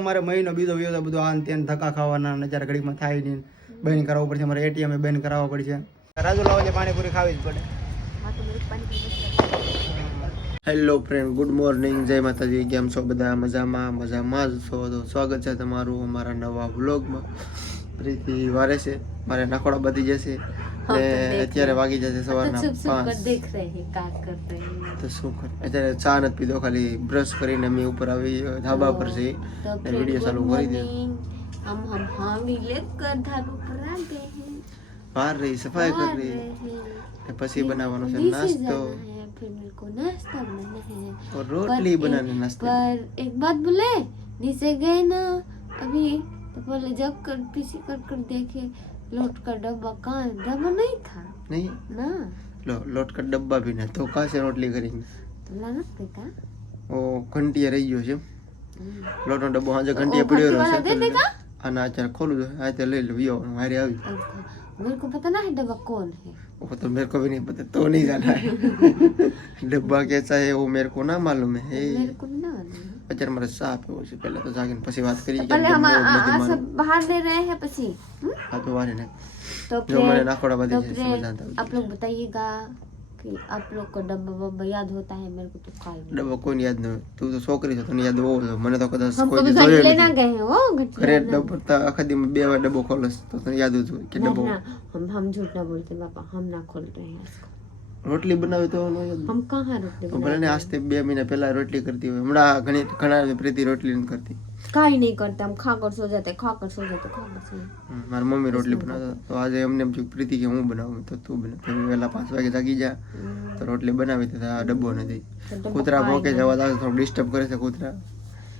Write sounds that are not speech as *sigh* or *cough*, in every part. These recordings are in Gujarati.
અમારે મહિનો, બીજો વયો તો બધું આન તેન ધક્કા ખાવાના ને જ્યારે ઘડીકમાં થાય નહીં. બેન કરાવવું પડશે, અમારે એટીએમ બેન કરાવવા પડશે. રાજુ લાવો છે પાણીપુરી ખાવી જ પડે. હેલો ફ્રેન્ડ ગુડ મોર્નિંગ જય માતાજી, કેમ છો બધા? મજામાં મજામાં જ છો? તો સ્વાગત છે તમારું અમારા નવા વ્લોગમાં પ્રીતિ વારે છે, મારે નાખોડા બધી જશે. ને અત્યારે વાગી જશે સવારના પાંચ देख रहे हैं क्या कर रहे हैं તો શું કરે અત્યારે ચા નથી પીધો ખાલી બ્રશ કરીને મેં ઉપર આવી ધાબા પર છે तो ને વિડીયો ચાલુ કરી દે हम हम हामी लेकर ढाबे पर आ गए हैं બહાર રહી સફાઈ आ કરી रहे રહી हैं ને પછી બનાવવાનો છે नीचे નાસ્તો जाना है फिर मेरे को नाश्ता बनाना है और रोटली पर बनाने एक- नाश्ते पर एक बात बोले नीचे गए ना अभी तो पहले जब कर पीछे कर कर देखे लोट का डब्बा कहाँ है? डब्बा नहीं था નહીં ना લો લોટ કા ડબ્બા ભી ને તો કાશે રોટલી કરીને तो लाना था ઓ ઘંટીએ રહી ગયો છે हम्म। લોટનો ડબ્બો હાજે તો ઘંટીએ ઓ પડ્યો ઘંટીવાળા દે છે દેગા? આના અત્યારે ખોલું છે આ તે લઈ લો વિયો મારે આવી अच्छा मेरे को पता ना है डब्बा कौन है वो तो मेरे को भी नहीं पता तो नहीं जाना है *laughs* डब्बा कैसा है वो मेरे को ना मालूम है मेरे को भी ना मालूम है। અત્યારે મારે ચા પીવો છે પહેલા તો જાગીને પછી વાત કરીએ तो કે पहले हम आ- ડબ્બો आ- નથી आ- મારો. सब बाहर ले रहे हैं पसी हम्म? હા તો વારે ને तो जो मैंने फिर नाखोड़ा तो बांधी है फिर समझ आता आप लोग बताइएगा कि आप लोग को डब्बा वब्बा याद होता है मेरे को तो काई नहीं। ડબ્બો કોઈને યાદ ન હોય તું તો છોકરી છે તને યાદ હોવો જોઈએ મને તો કદાચ हमको કોઈ भी દી घंटी જોયો लेना નથી गए हैं वो घंटी ઘરે लेना। ડબ્બો તો આખા દીમાં બે વાર ડબ્બો ખોલસ તો તને યાદ જ હોય કે ना, ડબ્બો ना, हम हम झूठ ना बोलते पापा हम ना खोल रहे हैं इसको રોટલી બનાવી તો ન યાદ हम कहाँ रोटी તો ભલે ને આજથી બે મહિના પહેલા રોટલી કરતી હોય હમણાં ઘણી ઘણા પ્રીતિ રોટલી નથી કરતી काई नहीं करते हम खाकर सो जाते खाकर सो जाते खाकर सो जाते હમ, મારી મમ્મી રોટલી બનાવતા તો આજે એમને એમ થયું કે પ્રીતિ કે હું બનાવું તો તું બને તો વહેલા પાંચ વાગે જાગી જા हम्म, તો રોટલી બનાવી તો આ ડબ્બો નથી तो डब्बा કૂતરા खाए ભોકે ना। જવા આવે થોડું ડિસ્ટર્બ કરે છે કૂતરા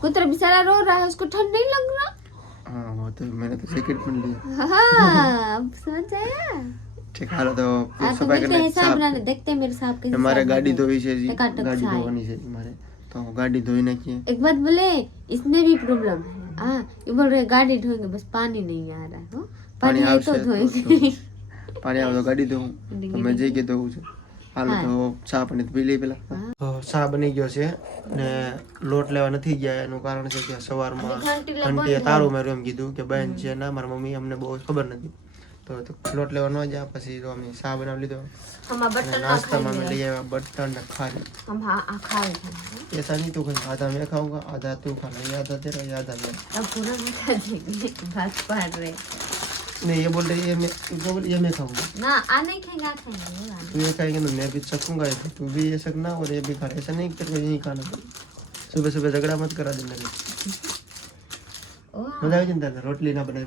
कुतरा बेचारा रो रहा है उसको ठंड नहीं लग रहा હા वो तो मैंने तो जैकेट पहन ली हाँ अब समझ आया ठीक हालो तो आज तो सफाई मिलते करने हैं साहब बनाने देखते हैं मेरे साहब कैसे મારે साहब ગાડી बनाते हैं। ધોવી છે જી. ટકાટક ગાડી થાય. ધોવાની છે જી મારે તો ગાડી ધોઈ નાખીએ एक बात बोले इसमें भी प्रॉब्लम है हाँ ये बोल रहे गाड़ी धोएंगे बस पानी नहीं आ रहा है हो? પાણી पानी आए આવશે तो તો धोएंगे પાણી આવે તો ગાડી ધોવું તો મેં જઈ કે ધોવું છે હાલો હા. તો ચા પાણી તો પી લઈ પેલા હા. તો ચા બની ગયો છે ને લોટ લેવા નથી ગયા એનું કારણ છે કે સવારમાં અભી ઘંટી લેવા ઘંટીએ બંધ તારું માર્યું એમ કીધું કે બેન છે ના મારી મમ્મી અમને બહુ ખબર નથી તો તો લોટ લેવા ન ગયા પછી તો અમે ચા બનાવી લીધો हम अब અને बर्तन ना નાસ્તામાં અમે खाएंगे લઈ આવ્યા બટન ને ખારી हम हाँ हाँ खाए हैं ऐसा नहीं तू खाएगा आधा मैं खाऊंगा आधा तू खाना ये आधा तेरा ये आधा मेरा अब पूरा बता देंगे बात पढ़ रहे नहीं ये बोल रही है मैं तू बोल ये मैं खाऊंगा ना आ नहीं खाएंगे आ खाएंगे ये वाला। तू ये खाएंगे तो मैं भी चखूंगा ये तू भी ये सकना और ये भी खाना ऐसा नहीं तेरे को यही खाना सुबह सुबह झगड़ा मत करा देना रे। ओ मजा આવી જને તારે રોટલી ના બનાવી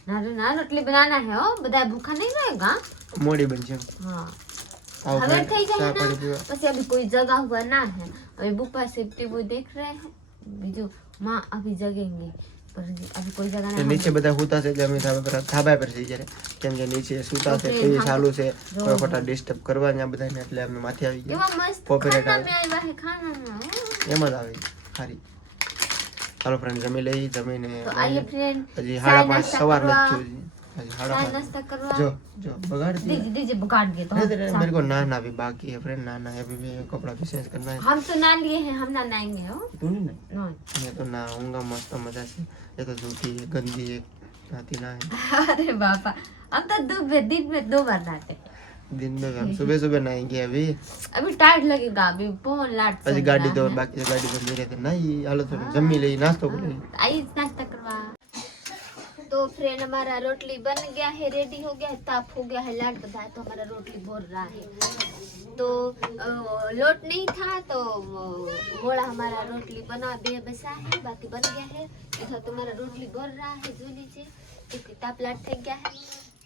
પડી કા ना रे ना रोटली बनाना है ओ બધા ભૂખા નહીં रहेगा મોડી બનશે हाँ આવો હવે friend, થઈ ચા જાય પાણી ને પીવા પછી અભી કોઈ જગા हुआ ना है अभी बुपा से टीवी देख रहे हैं बीजू माँ अभी जगेंगे पर अभी कोई जगह તો ना નીચે બધા સૂતા છે એટલે અમે ધાબા પર ધાબા પર જઈ જ્યારે કેમ કે નીચે સૂતા છે Okay, ટીવી હા. ચાલુ છે જો. કોઈ ખોટા ડિસ્ટર્બ કરવા ત્યાં બધાને એટલે અમે માથે આવી ગયા એવા મસ્ત Copyright ખાના આવે. में આવ્યા है ખાના में એમ જ આવે ખારી ચાલો ફ્રેન્ડ જમી લઈ જમીને તો આઈએ ફ્રેન્ડ હજી ચાય સાડા પાંચ નાસ્તા સવાર કરવા. નથી થયું હજી. હજી સાડા चाय પાંચ नाश्ता करवा जो जो बगाड़ दिया दीजिए दीजिए बगाड़ दिए तो नहीं, हम तेरे- मेरे को नहाना भी बाकी है फ्रेंड नहाना है अभी भी कपड़ा भी चेंज करना है हम तो ना लिए हैं हम ना नहाएंगे हो तू नहीं ना नहीं मैं तो नहाऊंगा मस्त मजा से ये तो झूठी है गंदी है नहाती ना है अरे बाबा हम तो दो में दिन में दो बार नहाते हैं दिन में काम। सुबह सुबह नहाएँगे अभी? अभी टाइट लगेगा अभी बहुत लाट अच्छा गाड़ी तो बाकी गाड़ी तो रहे थे ना ये हालो तो हाँ। जम्मी ले नाश्ता कर ले। हाँ, आई नाश्ता करवा। तो फ्रेंड हमारा रोटली बन गया है रेडी हो गया है ताप हो गया है लाट बधा तो हमारा रोटली बोल रहा है। तो लोट नहीं था तो मोड़ा हमारा रोटली बना बे बसा है बाकी बन गया है। इधर तुम्हारा रोटली बोल रहा है जो नीचे तो क्योंकि ताप लाट थक गया है।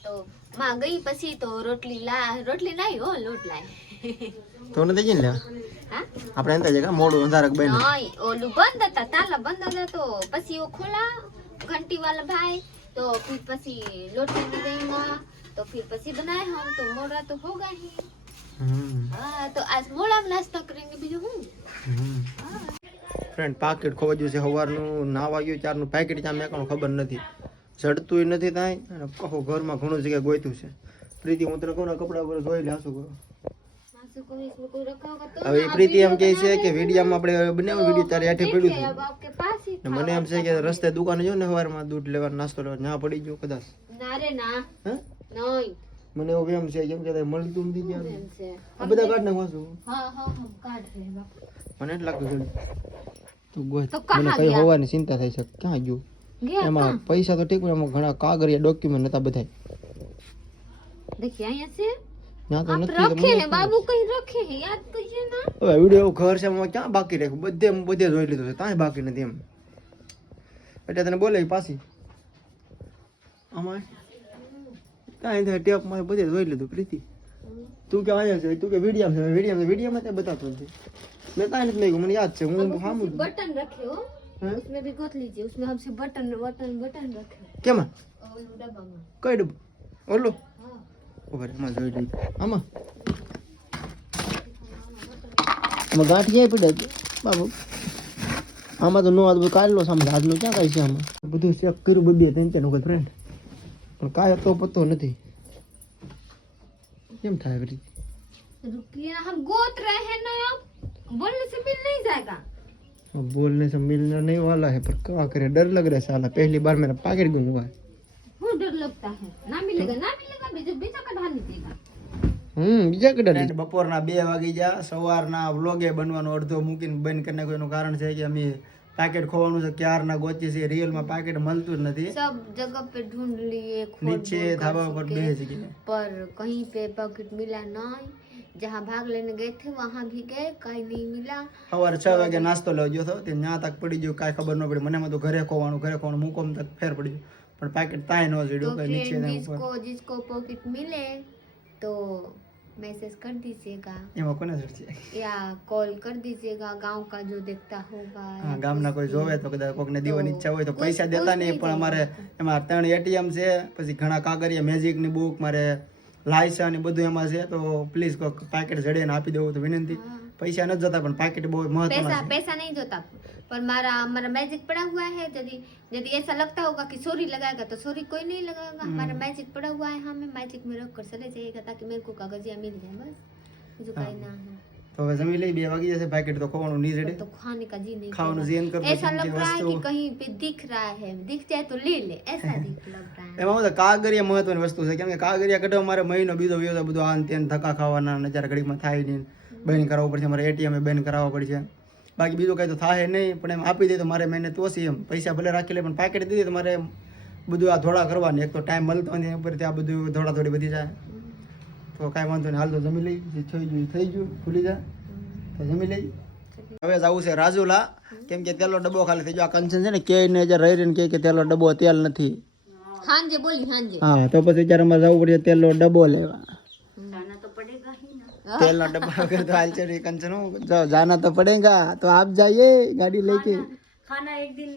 તો માં ગઈ પછી તો રોટલી લા રોટલી લાવી હો લોટ લાવી તો નથી જઈને હા? આપણે એમ થાય મોડું અંધારક બેન ઓલું બંધ હતા તાલા બંધ હતા તો પછી ઓ ખોલા ઘંટી વાળા ભાઈ તો ફિર પછી લોટલી દેંગા તો ફિર પછી બનાય હમ તો મોડા તો હોગા હમ. હા તો આજ મોડામાં નાસ્તો કરીને બીજું હું? ફ્રેન્ડ પાકેટ ખોવાજ્યું છે સવારનું નાવા ગયું ચારનું પેકેટ ત્યાં મેં કોણ ખબર નથી. જડતું નથી થાય અને કહો ઘરમાં ઘણું જગ્યાએ ગોયતું છે. પ્રીતિ હું તને કહું કપડા ઉપર ધોઈ લે શું હવે પ્રીતિ એમ કહે છે કે વિડીયામાં આપણે બનાવ્યું વીડિયો ત્યારે હેઠે પડ્યું છે. મને એમ છે કે રસ્તે દુકાને જો ને સવારમાં દૂધ લેવા નાસ્તો લેવા ના પડી ગયો કદાચ. મને એવું એમ છે કેમ કે મળતું નથી ક્યારે આ બધા કાઢ નાખવા છું? મને એટલા લાગતું છે તો ગોય. મને કઈ હોવાની ચિંતા થાય છે ક્યાં ગયું? એમાં પૈસા તો ઠીક પણ એમાં ઘણા કાગળિયા ડોક્યુમેન્ટ હતા બધા દેખ્યા અહીંયા ક્યાં બાકી રાખ્યું? બધે બધે જોઈ લીધું છે બાકી નથી એમ. એટલે તને બોલે પાછી. અમાર કાંઈ થાય ટેપમાં બધે લીધું પ્રીતિ. તું કે અહીંયા તું કે વીડિયો છે વીડિયો વીડિયો માં તે બતાતો નથી. મેં કાંઈ નથી મેં મને યાદ છે હું. उसमें भी गोत लीजिए उसमें हमसे बटन बटन बटन रखे કેમાં और इस डब्बा में કઈ ડબ્બો ઓલો हाँ ઓકે એમાં જોઈ લીધું આમાં આમાં ગાંઠિયા પડ્યા છે બાબુ આમાં તો નો આ બધું કાઢલો સામે આજનું ક્યાં કાંઈ છે આમાં બધું ચેક કર્યું બબે ત્રણ ચાર વખત ફ્રેન્ડ પણ કાંઈ તો પતો નથી કેમ થાય એવી રીતે रुकिए ना हम गोत रहे हैं ना अब बोलने से मिल नहीं जाएगा अब बोलने से मिलना नहीं वाला है पर क्या करे डर लग रहा है साला पहली बार मेरा पैकेट गुम हुआ है वो डर लगता है ना मिलेगा ना मिलेगा बीजा बीजा का ढाल लीजिएगा હમ બીજા કઈ ડર બપોરના બે વાગી ગયા સવારના વ્લોગે બનવાનો અડધો મૂકીને બંધ કરી નાખ્યો એનું કારણ છે કે અમે પેકેટ ખોવાનું છે ક્યારના ગોચી છે રિયલમાં પેકેટ મળતું જ નથી सब जगह पे ढूंढ लिए खोज નીચે बोल कर ધાબા પર सबके, બે જગ્યાએ पर कहीं पे पॉकेट मिला नहीं जहाँ भाग लेने गए थे वहाँ भी गए कहीं नहीं मिला સવારે છ વાગે નાસ્તો લેવા ગયો હતો તે ત્યાં તક પડી ગયું કાંઈ ખબર ન પડી મને એમાં તો ઘરે ખોવાનું ઘરે ખોવાનું મૂકોમ તક ફેર પડી ગયું પણ પેકેટ તાય ન तो જડ્યું કઈ નીચે फ्रेंड ને ઉપર जिसको जिसको पॉकेट मिले तो मैसेज कर दीजिएगा એમાં કોને જડશે या कॉल कर दीजिएगा गांव का जो देखता होगा હા या ગામના કોઈ જોવે તો કદાચ કોકને દેવાની ઈચ્છા હોય તો પૈસા દેતા નહીં પણ અમારે એમાં ત્રણ એટીએમ છે પછી ઘણા કાગળિયા મેજિકની બુક મારે લાયસન ને બધું એમાં છે તો પ્લીઝ કોઈક પેકેટ જડે ને આપી દેવું તો વિનંતી हाँ। પૈસા નથી જતા પણ પેકેટ બહુ મહત્વના पैसा છે पैसा नहीं जोता पर हमारा हमारा मैजिक पड़ा हुआ है यदि यदि ऐसा लगता होगा कि सोरी लगाएगा तो सोरी कोई नहीं लगाएगा हमारा मैजिक पड़ा हुआ है हमें मैजिक में रख कर चले जाइएगा ताकि मेरे को कागजिया मिल जाए बस मुझे कहीं ना है તો હવે જમી લઈ બે વાગી જશે પેકેટ તો ખવાનું નહીં જડે तो खाने का जी नहीं ખાવાનું कर જીન કર ऐसा પછી लग रहा है વસ્તુ कि कहीं पे दिख रहा है दिख जाए तो ले ले ऐसा दिख लग रहा है એમાં બધા કાગળિયા મહત્વની વસ્તુ છે કેમ કે કાગળિયા કઢાવવા મારે મહિનો બીજો વ્યવ બધું આન તેન ધક્કા ખાવાના ને જ્યારે ઘડીમાં થાય નહીં બંધ કરાવવું પડશે મારે એટીએમ બંધ કરાવવા પડશે બાકી બીજું કંઈ તો થાય નહીં પણ એમ આપી દે તો મારે મહેનત ઓછી એમ પૈસા ભલે રાખી લે પણ પેકેટ દીધી તો મારે બધું આ ધોળા કરવાની એક તો ટાઈમ મળતો નથી ઉપરથી આ બધું ધોળા થોડી બધી જાય તો કાંઈ વાંધો નહીં. હાલ તો જમી લઈ જે થઈ ગયું થઈ ગયું. ખુલી જા. તો જમી લઈ હવે જવું છે રાજુલા. કેમ કે તેલનો ડબ્બો ખાલી થઈ ગયો. આ કંચન છે ને કે ને જે રહી રહીને કે તેલનો ડબ્બો તેલ નથી. હાંજે બોલી હાંજે. હા તો પછી ત્યારે અમારે જવું પડે તેલનો ડબ્બો લેવા. તેલનો ડબ્બો હાલ ચડી કંચન. જો જાના તો પડેગા તો આપ જાઈએ ગાડી લઈ કે. ખાના એક દિન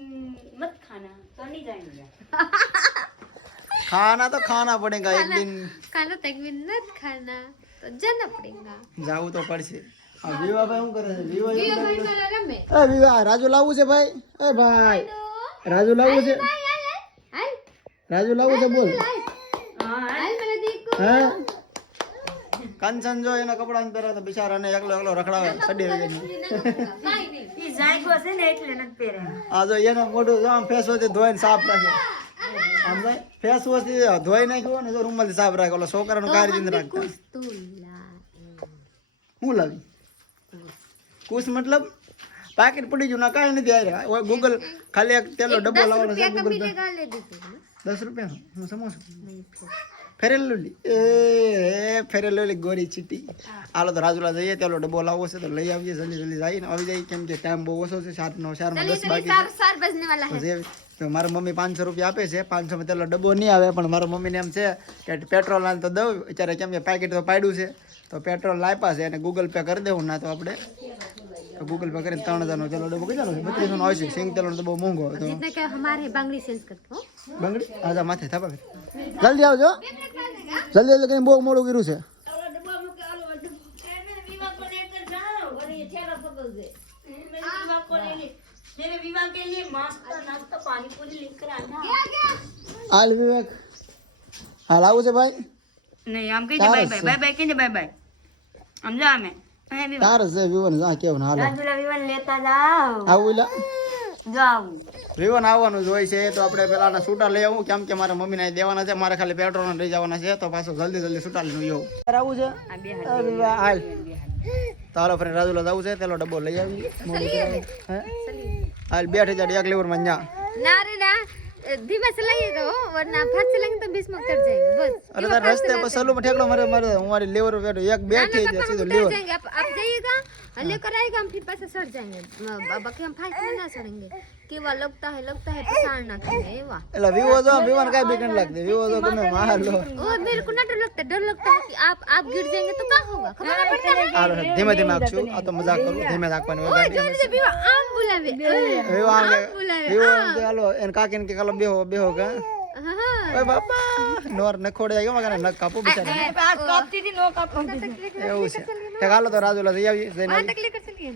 મત ખાના. તો નહીં જાયેંગે *laughs* खाना तो नहीं जाएंगे खाना तो खाना पड़ेगा एक दिन खाना तक भी न खाना तो जाना पड़ेगा જાવું તો પડશે આ વિવા ભાઈ શું કરે છે વિવા ये भाई वाला रमे એ વિવા રાજુ લાવવું છે ભાઈ એ ભાઈ રાજુ લાવવું છે हाय રાજુ લાવવું છે બોલ हाय मेरा देखो હે કંચન જો એના કપડા ને પહેરા તો બિચારાને એકલો એકલો રખડાવે સડી રહી नहीं नहीं એ જાયગો છે ને એટલે નથી પહેરે આ જો એનો મોઢું જો આમ ફેસ વોશથી ધોઈને સાફ રાખે ફેસ વોશથી ધોઈ નાખ્યો ને જો રૂમમાંથી સાફ રાખ્યો ઓલા છોકરા નું કાઢી દીધું રાખતા હું લાવી કુશ મતલબ પાકેટ પડી ગયું ના કાંઈ નથી આવ્યા ગૂગલ ખાલી એક તેલો ડબ્બો લાવવાનો છે ગૂગલ દસ રૂપિયા હું સમોસું ફેરેલુલી એ ફેરેલુલી ગોરી ચીટી હાલો તો રાજુલા જઈએ તેલો ડબ્બો લાવવો છે તો લઈ આવીએ જલ્દી જલ્દી જઈને આવી જાય કેમ કે ટાઈમ બહુ ઓછો છે સાત નવ ચાર દસ બાકી તો મારા મમ્મી પાંચસો રૂપિયા આપે છે. પાંચસોમાં તેલો ડબ્બો નહીં આવે પણ મારા મમ્મીને એમ છે કે પેટ્રોલ આને તો દઉં. અત્યારે કેમ કે પેકેટ તો પાડ્યું છે. તો પેટ્રોલ લાપ્યા છે અને ગૂગલ પે કરી દેવું ના તો આપણે ગૂગલ પે કરીને ત્રણ હજારનો તેલો ડબ્બો કેટલાનો છે? બત્રીસો નો હોય છે સિંગ તેલો તો બહુ મોંઘો હતો બંગડી હા. માથે થાપા જલ્દી આવજો. જલ્દી જલ્દી કરીને બહુ મોડું કર્યું છે. Yeah. मेरे विवाह के लिए मस्त नाश्ता पानी पूरी लेकर आना હાલ વિવેક હાલ આવું છે ભાઈ नहीं हम कहीं ચાર बाय છે. बाय बाय बाय कहीं बाय बाय સમજા અમે અહીંયા બી તાર છે વિવન જા કેવું હાલો રાજુલા વિવાન લેતા જાઓ આવું લા જાઓ વિવન આવવાનું જ હોય છે તો આપણે પેલા સૂટા લઈ આવું કેમ કે મારા મમ્મીને અહીં દેવાના છે મારે ખાલી પેટ્રોલ લઈ જવાના છે તો પાછું જલ્દી જલ્દી સૂટા લઈને આવું આવું છે આ બે અરે વાહ, હાલ તો હાલો ફ્રેન્ડ રાજુલા જવું છે પેલો ડબ્બો લઈ આવી મોડું કરાવી. હે? હાલ બેઠ જાડી એક લેવર મંજા ના રે ના. ધીમે ચલાઈએ તો વરના ફાસ્ટ ચલાઈએ તો 20 માં કર જાયેંગે બસ. અરે રસ્તે પર સલુ માં મારે મારે હું વાળી લેવર બેઠો એક બેઠી જ સીધો લેવર આપ જાઈએગા हल्ले कराएगा हम फिर पैसे सड़ जाएंगे बाकी हम फाइट में ना सड़ेंगे कि वह लगता है लगता है पसार ना करे वाह एला वीवो तो वीवो का बिकन लग दे वीवो तो तुम्हें मार लो ओ मेरे को ना डर लगता डर लगता है कि आप आप गिर जाएंगे तो क्या होगा खबर पड़ता है आ धीमे धीमे आप छू तो मजाक करो धीमे राख पाने होगा जोर से वीवो आम बुलावे वीवो आम बुलावे वीवो तो हेलो इन काकिन के कलम बेहो बेहो का ઓય બાપા નોર ને ખોડે આવ્યો મગર નક કાપો બિચારી આ કાપતી હતી નો કાપતી હતી એવું છે ઠેક હાલો તો રાજુલા જઈ આવીએ જઈને हाँ આવીએ. तक लेकर चलिए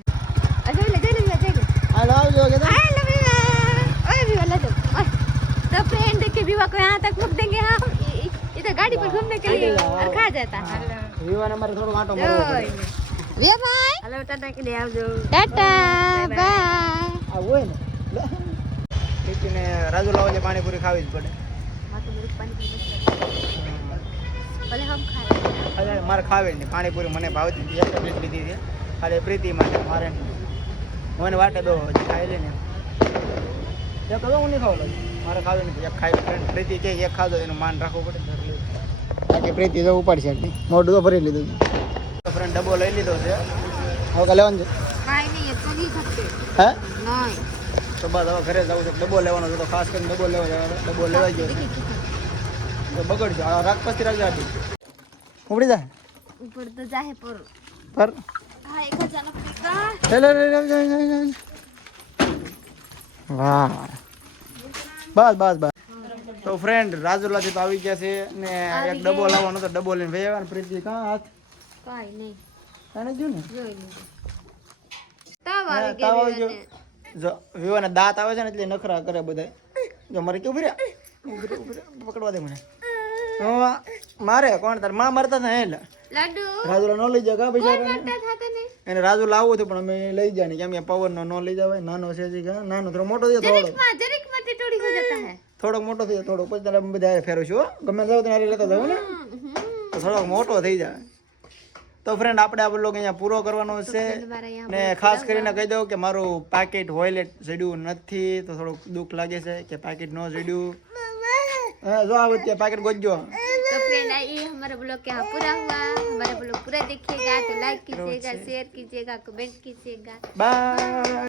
अजय ले जाइए ले जाइए હાલો આવજો કે आई लव यू ओए विवा ले जाओ ओए, तो फ्रेंड के विवा को यहाँ तक मुक देंगे हम इ- इ- इधर गाड़ी पर घूमने के लिए और खा जाता है વિવાન અમારે થોડો આંટો મારવો પડે विवा भाई હાલો ટાટા કે આવજો टाटा बाय આવું હોય ને લે. નીતિને રાજુલા વચ્ચે પાણીપુરી ખાવી જ પડે हाँ મારે ખાવે નહીં. પાણીપુરી મને ભાવતી હતી એક પ્રીતિ માટે મારે મને વાટે બે ખાઈ લે ને. એ કહો હું નહીં ખાવ મારે ખાવી નથી. એક ખાઈ ફ્રેન્ડ પ્રીતિ છે એક ખાધો એનું માન રાખવું પડે. બાકી પ્રીતિ તો ઉપાડશે મોઢું તો ભરી લીધું ફ્રેન્ડ ડબ્બો લઈ લીધો છે. હવે કાલે લેવાનું છે. હે? તો બસ હવે ઘરે જવું છે. ડબ્બો લેવાનો તો ખાસ કરીને ડબ્બો લેવા જવાનો ડબ્બો લેવા ગયો બગડશે. આ રાખ તો જાહે પર. પર. બસ બસ બસ. તો ફ્રેન્ડ રાજુલાથી તો આવી ગયા છે ને એક ડબ્બો લાવવાનો તો ડબ્બો લઈને ભાઈ આવવાનો પ્રીતિ કાં હાથ? કાઈ નહીં. તને દાંત આવે છે ને એટલે નખરા કરે બધા જો મારે કેવું ભર્યા પકડવા દે મને. મારે કોણ તાર? માં મારતા હતા એટલે રાજુ રાજુલા નો લઈ જાય બિચારા એને રાજુ લાવવું હતું પણ અમે લઈ જાય કેમ કે પવન નો ન લઈ જવાય નાનો છે નાનો થોડો મોટો થયો થોડો. થોડોક મોટો થઈ જાય થોડોક. પછી તારે બધા ફેરવશું હો. ગમે જાવ ત્યારે લેતા જાવ ને તો થોડોક મોટો થઈ જાય. તો ફ્રેન્ડ આપણે આ બ્લોગ અહીંયા પૂરો કરવાનો છે. ને ખાસ કરીને કહી દઉં કે મારું પાકેટ હોયલેટ જડ્યું નથી તો થોડુંક દુઃખ લાગે છે કે પાકેટ ન જડ્યું. हाँ जो आओ पैकेट गोज जो तो फ्रेंड आइए हमारा ब्लॉग यहाँ पूरा हुआ हमारा ब्लॉग पूरा देखिएगा तो लाइक कीजिएगा शेयर कीजिएगा कमेंट कीजिएगा बाय